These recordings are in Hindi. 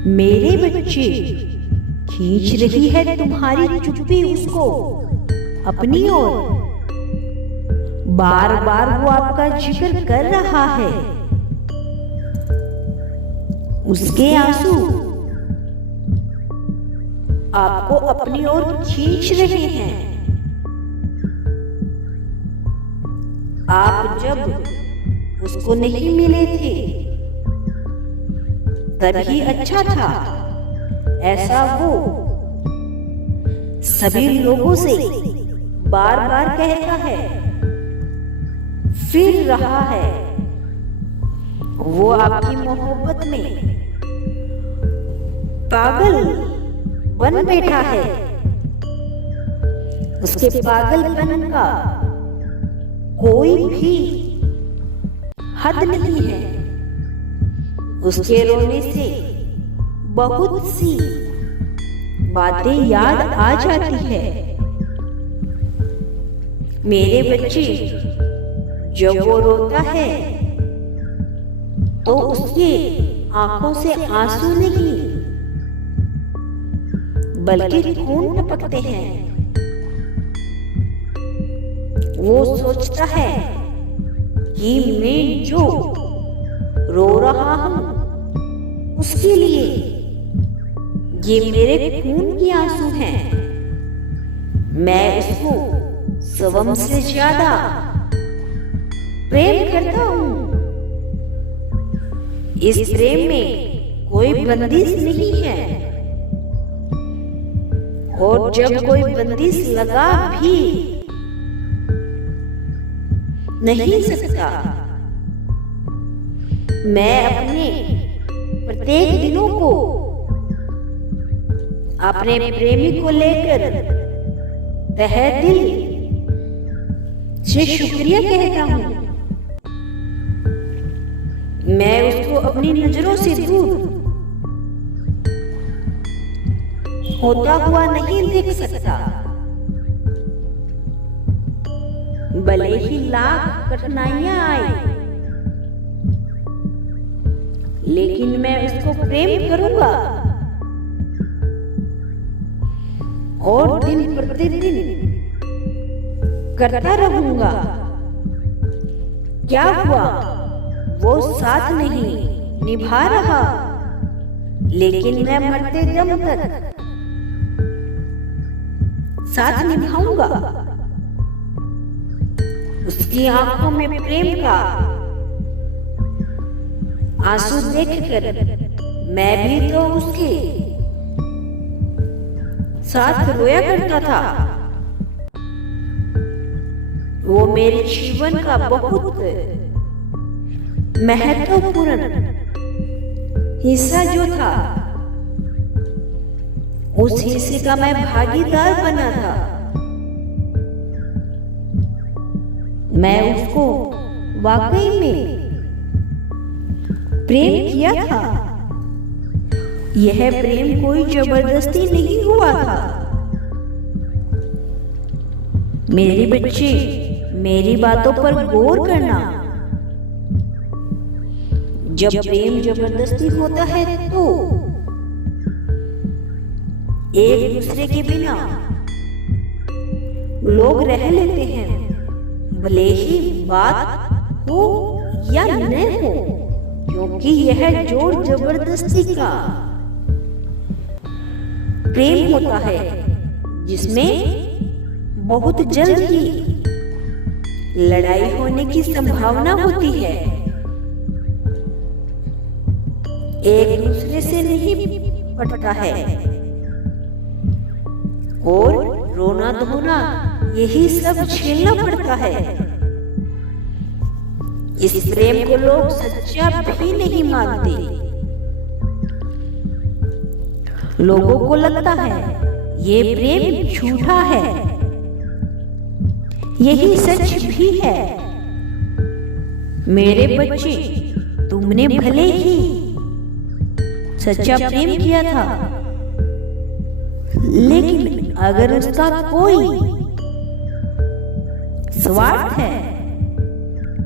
मेरे बच्चे, खींच रही है तुम्हारी चुप्पी उसको अपनी ओर। बार बार वो आपका जिक्र कर रहा है। उसके आंसू आपको अपनी ओर खींच रहे हैं। आप जब उसको नहीं मिले थे तभी अच्छा था, ऐसा वो सभी लोगों से बार बार कहता है, फिर रहा है। वो आपकी मोहब्बत में पागल बन बैठा है। उसके पागलपन का कोई भी हद नहीं है। उसके रोने से बहुत सी बातें याद आ जाती है। मेरे बच्चे, जब वो रोता है तो उसके आंखों से आंसू नहीं बल्कि खून टपकते हैं। वो सोचता है कि मैं जो रो रहा हूं उसके लिए ये मेरे खून के आंसू हैं। मैं उसको स्वयं से ज्यादा प्रेम करता हूं। इस प्रेम में कोई बंदिश नहीं है, और जब कोई बंदिश लगा भी नहीं सकता। मैं अपने प्रत्येक दिनों को अपने प्रेमी को लेकर तहे दिल से शुक्रिया कहता हूं। मैं उसको अपनी नजरों से दूर होता हुआ नहीं देख सकता। भले ही लाख कठिनाइयां आए, लेकिन मैं उसको प्रेम करूंगा और दिन प्रतिदिन करता रहूंगा। क्या हुआ, वो साथ नहीं निभा रहा, लेकिन मैं मरते दम तक साथ निभाऊंगा। उसकी आंखों में प्रेम का आंसू देखकर मैं भी तो उसके साथ रोया करता था। वो मेरे जीवन का बहुत महत्वपूर्ण हिस्सा जो था, उस हिस्से का मैं भागीदार बना था। मैं उसको वाकई में प्रेम किया था। यह प्रेम कोई जबरदस्ती नहीं हुआ था। मेरे बच्चे, मेरी बातों पर गौर करना। जब प्रेम जबरदस्ती होता है तो एक दूसरे के बिना लोग रह लेते हैं, भले ही बात हो या न हो, क्योंकि यह जोर जबरदस्ती का प्रेम होता है जिसमें बहुत जल्द ही लड़ाई होने की संभावना होती है। एक दूसरे से नहीं पटता है और रोना धोना यही सब झेलना पड़ता है। इस प्रेम को लोग सच्चा भी नहीं मानते। लोगों को लगता है ये प्रेम झूठा है। यही सच भी है। मेरे बच्चे, तुमने भले ही सच्चा प्रेम किया था, लेकिन अगर उसका कोई स्वार्थ है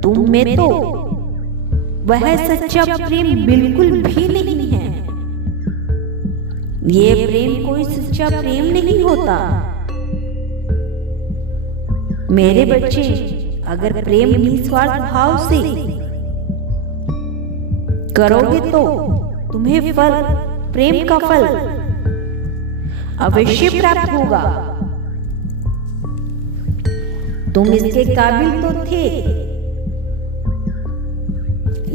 तुम में, तो वह सच्चा प्रेम बिल्कुल भी नहीं है। ये प्रेम कोई सच्चा प्रेम नहीं होता। मेरे बच्चे, अगर प्रेम निस्वार्थ भाव से करोगे तो तुम्हें फल, प्रेम का फल अवश्य प्राप्त होगा। तुम इसके काबिल तो थे,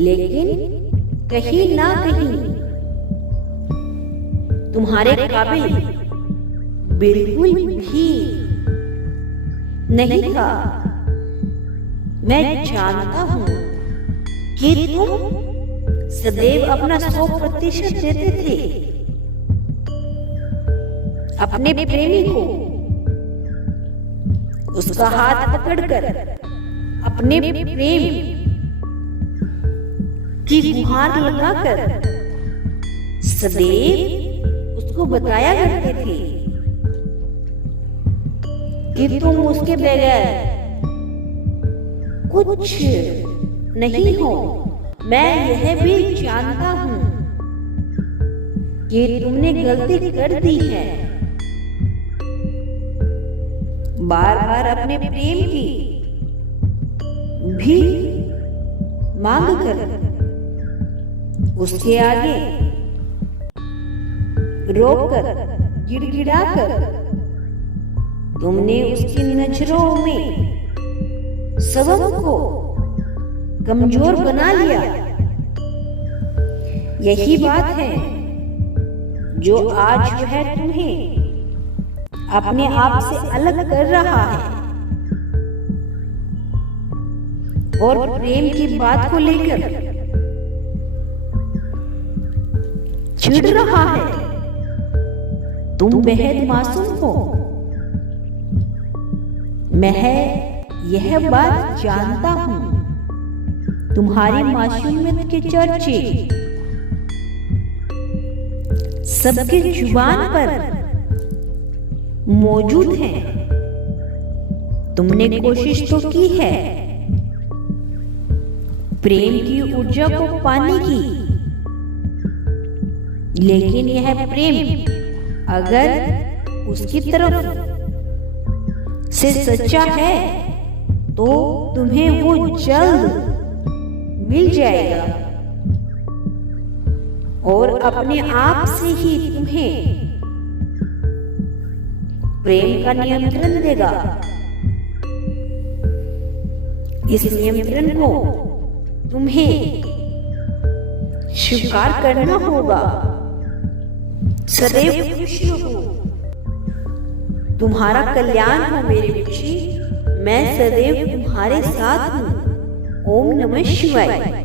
लेकिन कहीं ना कहीं तुम्हारे काबिल बिल्कुल भी नहीं था। मैं जानता हूं कि तुम सदैव अपना 100% देते थे अपने प्रेमी को। उसका हाथ पकड़कर अपने प्रेम की गुहार लगाकर सदैव उसको बताया करते थे कि तुम उसके बगैर कुछ नहीं हो। मैं यह भी जानता हूं कि तुमने गलती कर दी है। बार बार अपने प्रेम की भी मांग कर उसके आगे रोकर गिड़गिड़ाकर तुमने उसकी नजरों में सबको कमजोर बना लिया। यही बात है जो आज जो है तुम्हें अपने आप से अलग कर रहा है और प्रेम की बात को लेकर चिढ़ रहा है। तुम बेहद मासूम हो। मैं यह बात जानता हूं। तुम्हारी मासूमियत के चर्चे सबके जुबान पर मौजूद हैं। तुमने कोशिश तो की है प्रेम की ऊर्जा को पाने की, लेकिन यह प्रेम अगर उसकी तरफ से सच्चा है तो तुम्हें वो जल्द मिल जाएगा और अपने आप से ही तुम्हें प्रेम का नियंत्रण देगा। इस नियंत्रण को तुम्हें स्वीकार करना होगा। सदैव खुश रहो। तुम्हारा कल्याण हो मेरे बच्चे। मैं सदैव तुम्हारे साथ हूँ। ओम नमः शिवाय।